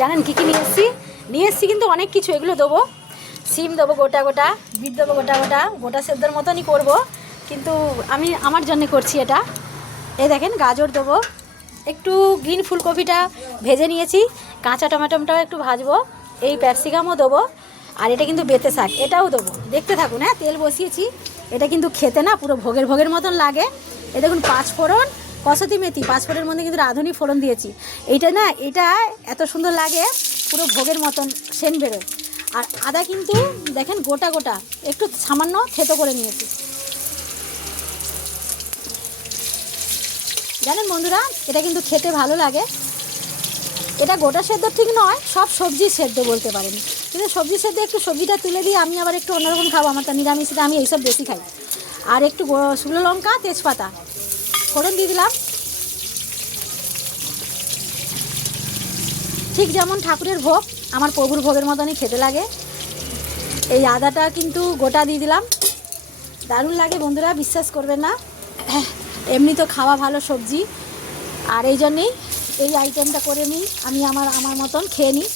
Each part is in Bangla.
জানেন কী কী নিয়ে এসেছি কিন্তু অনেক কিছু। এগুলো দেবো, সিম দেবো গোটা গোটা, বিট দেবো গোটা গোটা, গোটা সেদ্ধর মতনই করব, কিন্তু আমি আমার জন্য করছি এটা। এই দেখেন গাজর দেবো, একটু গ্রিন ফুলকপিটা ভেজে নিয়েছি, কাঁচা টমেটোটাও একটু ভাজবো, এই ক্যাপসিকামও দেবো, আর এটা কিন্তু বেতে শাক, এটাও দেবো। দেখতে থাকুন। হ্যাঁ, তেল বসিয়েছি। এটা কিন্তু খেতে না পুরো ভোগের ভোগের মতন লাগে। এ দেখুন, 5 ফোড়ন, কসুরি মেথি, 5 ফোড়নের মধ্যে কিন্তু রাঁধুনি ফোড়ন দিয়েছি। এটা এত সুন্দর লাগে, পুরো ভোগের মতন সেন্ট বেরোয়। আর আদা কিন্তু দেখেন গোটা গোটা, একটু সামান্য থেতো করে নিয়েছি। জানেন বন্ধুরা, এটা কিন্তু খেতে ভালো লাগে। এটা গোটা সেদ্ধ ঠিক নয়, সব সবজি সেদ্ধ বলতে পারেন, কিন্তু সবজি সেদ্ধ একটু সবজিটা তুলে দিয়ে আমি আবার একটু অন্যরকম খাবো। আমার তো নিরামিষে আমি এইসব বেশি খাই। আর একটু শুকনো লঙ্কা, তেজপাতা, ফোড়ন দিয়ে দিলাম। ঠিক যেমন ঠাকুরের ভোগ, আমার প্রভুর ভোগের মতনই খেতে লাগে। এই আদাটা কিন্তু গোটা দিয়ে দিলাম, দারুণ লাগে বন্ধুরা, বিশ্বাস করবেন না। এমনি তো খাওয়া ভালো সবজি, আর এই জন্যেই এই আইটেমটা করে নিই আমি, আমার মতন খেয়ে নিই।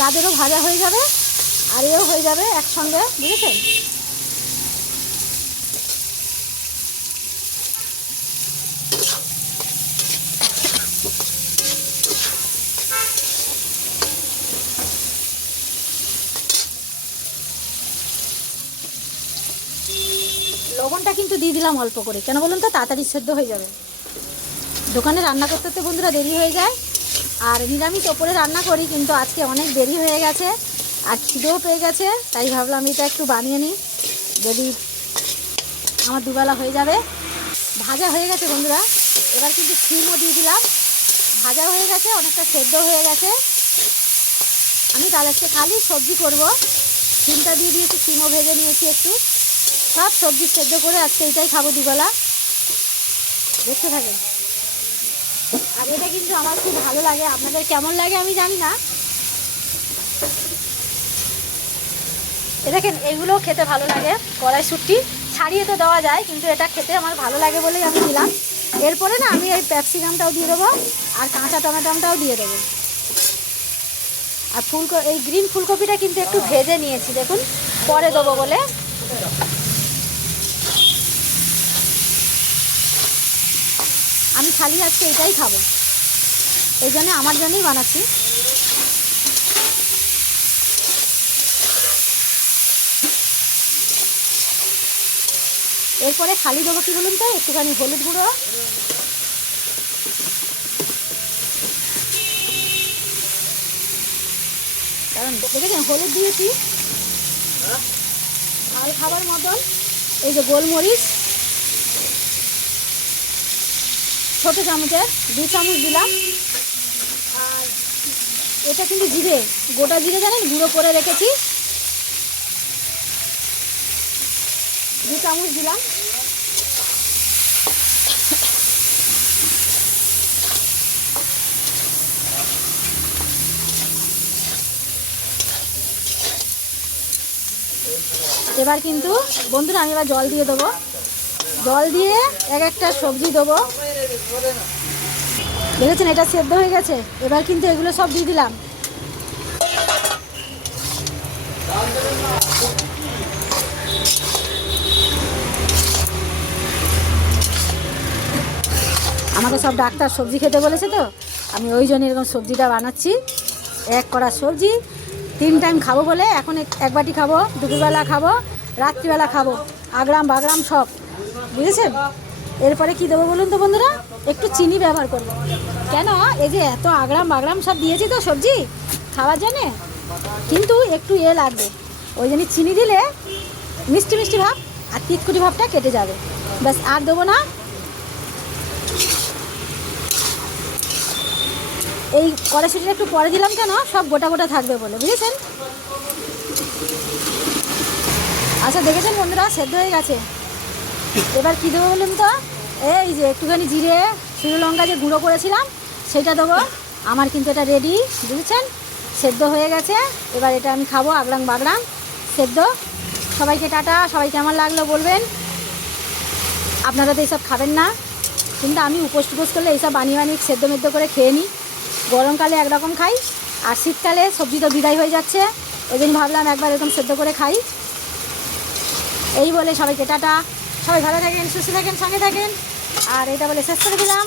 গাজরও ভাজা হয়ে যাবে, আর এও হয়ে যাবে একসঙ্গে, বুঝেছেন? লবণটা কিন্তু দিয়ে দিলাম অল্প করে, কেন বলুন তো, তাড়াতাড়ি সেদ্ধ হয়ে যাবে। দোকানে রান্না করতে তো বন্ধুরা দেরি হয়ে যায়, আর নিরামিষ ওপরে রান্না করি, কিন্তু আজকে অনেক দেরি হয়ে গেছে আর খিদেও পেয়ে গেছে, তাই ভাবলাম এটা একটু বানিয়ে নিই, যদি আমার দুবেলা হয়ে যাবে। ভাজা হয়ে গেছে বন্ধুরা, এবার কিন্তু সিমও দিয়ে দিলাম। ভাজা হয়ে গেছে, অনেকটা সেদ্ধ হয়ে গেছে। আমি তাহলে আজকে খালি সবজি করব। সিমটা দিয়ে দিয়েছি, সিমও ভেজে নিয়েছি একটু। সব সবজি সেদ্ধ করে আজকে এটাই খাবো দুবেলা। দেখতে থাকেন। আর এটা কিন্তু আমার খুব ভালো লাগে, আপনাদের কেমন লাগে আমি জানি না। এ দেখেন, এগুলোও খেতে ভালো লাগে। কড়াইশুঁটি ছাড়িয়ে তো দেওয়া যায়, কিন্তু এটা খেতে আমার ভালো লাগে বলেই আমি দিলাম। এরপরে না আমি এই ক্যাপসিকামটাও দিয়ে দেবো, আর কাঁচা টমেটোটাও দিয়ে দেবো। আর এই গ্রিন ফুলকপিটা কিন্তু একটু ভেজে নিয়েছি, দেখুন, পরে দেবো বলে। আমি খালি আজকে এটাই খাবো, এই জন্য আমার জন্যই বানাচ্ছি। এরপরে খালি দেবো কি বলুন তো, একটুখানি হলুদ গুঁড়ো, কারণ দেখেছেন হলুদ দিয়েছি, ঝাল খাবার মতন। এই যে গোলমরিচ ছোটো চামচের 2 চামচ দিলাম। আর এটা কিন্তু জিরে, গোটা জিরে জানেন, গুঁড়ো করে রেখেছি, 2 চামচ দিলাম। এবার কিন্তু বন্ধুরা আমি এবার জল দিয়ে দেবো, জল দিয়ে এক একটা সবজি দেবো। দেখেছেন এটা সেদ্ধ হয়ে গেছে, এবার কিন্তু এগুলো সব দিয়ে দিলাম। আমাকে সব ডাক্তার সবজি খেতে বলেছে, তো আমি ওই জন্য এরকম সবজিটা বানাচ্ছি। এক কড়া সবজি, 3 টাইম খাবো বলে, এখন এক বাটি খাবো, দুপুরবেলা খাবো, রাত্রিবেলা খাবো, আগ্রাম বাগ্রাম সব, বুঝেছেন? এরপরে কি দেবো বলুন তো বন্ধুরা, একটু চিনি ব্যবহার করবো। কেন, এই যে এত আগ্রাম বাগ্রাম সব দিয়েছি তো সবজি খাওয়ার জন্যে, কিন্তু একটু লাগবে, ওই জন্য চিনি দিলে মিষ্টি মিষ্টি ভাব আর তিতকুটি ভাবটা কেটে যাবে, ব্যাস, আর দেবো না। এই কড়াইশুঁটিটা একটু পরে দিলাম, কেন, সব গোটা গোটা থাকবে বলে, বুঝেছেন? আচ্ছা, দেখেছেন বন্ধুরা সেদ্ধ হয়ে গেছে। এবার কী দেবো বলুন তো, এই যে একটুখানি জিরে, শুকনো লঙ্কা যে গুঁড়ো করেছিলাম সেটা দেবো। আমার কিন্তু এটা রেডি, বুঝেছেন, সেদ্ধ হয়ে গেছে। এবার এটা আমি খাবো, আগলাং বাগলাং সেদ্ধ। সবাইকে টাটা। সবাই কেমন লাগলো বলবেন। আপনারা তো এইসব খাবেন না, কিন্তু আমি উপোস টুপোস করলে এইসব বানিয়ে বানিয়ে সেদ্ধ মেদ্ধ করে খেয়ে নিই। গরমকালে একরকম খাই, আর শীতকালে সবজি তো বিদায় হয়ে যাচ্ছে, ওই জন্য ভাবলাম একবার এরকম সেদ্ধ করে খাই। এই বলে সবাইকে টাটা। সবাই ভালো থাকেন, সুস্থ থাকেন, সঙ্গে থাকেন। আর এটা বলে শেষ করে দিলাম।